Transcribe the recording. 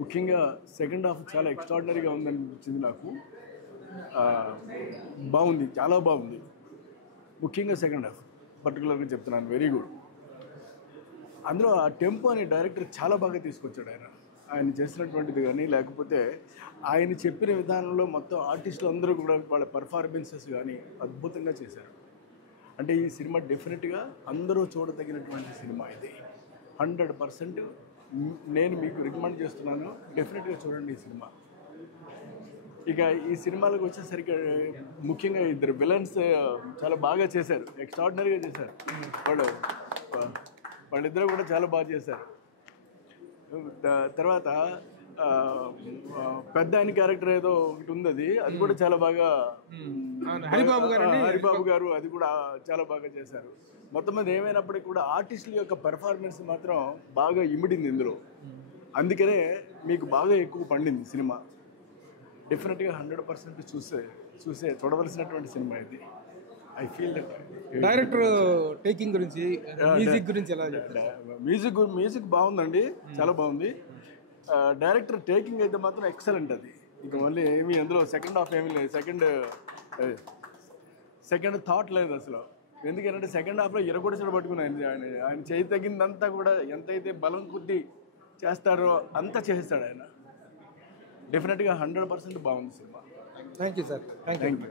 ముఖ్యంగా second half చాలా ఎక్స్ట్రాడినరీగా ఉందనిపించింది నాకు. బాగుంది, చాలా బాగుంది. ముఖ్యంగా సెకండ్ హాఫ్ పర్టికులర్గా చెప్తున్నాను, వెరీ గుడ్. అందులో ఆ టెంపో అనే డైరెక్టర్ చాలా బాగా తీసుకొచ్చాడు. ఆయన చేసినటువంటిది కానీ, లేకపోతే ఆయన చెప్పిన విధానంలో మొత్తం ఆర్టిస్టులు అందరూ కూడా వాళ్ళ పర్ఫార్మెన్సెస్ కానీ అద్భుతంగా చేశారు. అంటే ఈ సినిమా డెఫినెట్గా అందరూ చూడదగినటువంటి సినిమా ఇది. 100% నేను మీకు రికమెండ్ చేస్తున్నాను, డెఫినెట్గా చూడండి ఈ సినిమా. ఇక ఈ సినిమాలకు వచ్చేసరికి ముఖ్యంగా ఇద్దరు విలన్స్ చాలా బాగా చేశారు, ఎక్స్ట్రాడినరీగా చేశారు. వాళ్ళిద్దరూ కూడా చాలా బాగా చేశారు. తర్వాత పెద్ద ఆయన క్యారెక్టర్ ఏదో ఒకటి ఉంది, అది కూడా చాలా బాగా, హరిబాబు గారు అది కూడా చాలా బాగా చేశారు. మొత్తం మీద ఏమైనప్పటికీ కూడా ఆర్టిస్టుల యొక్క పెర్ఫార్మెన్స్ మాత్రం బాగా ఇమిడింది ఇందులో. అందుకనే మీకు బాగా ఎక్కువ పండింది సినిమా. డెఫినెట్గా 100% చూడవలసినటువంటి సినిమా ఇది. I feel that. Director taking గురించి, మ్యూజిక్ గురించి ఎలా చెప్తారు? మ్యూజిక్ బాగుందండి, చాలా బాగుంది. డైరెక్టర్ టేకింగ్ అయితే మాత్రం ఎక్సలెంట్. అది ఇక మళ్ళీ ఏమి అందులో సెకండ్ హాఫ్ ఏమీ లేదు, సెకండ్ థాట్ లేదు అసలు. ఎందుకంటే సెకండ్ హాఫ్లో ఇరగొడిచడం పట్టుకున్నాను. ఆయన చేయి తగ్గిందంతా కూడా ఎంతైతే బలం కొద్దీ చేస్తారో అంతా చేస్తాడు ఆయన. డెఫినెట్గా 100% బాగుంది cinema. Thank you sir. Thank you.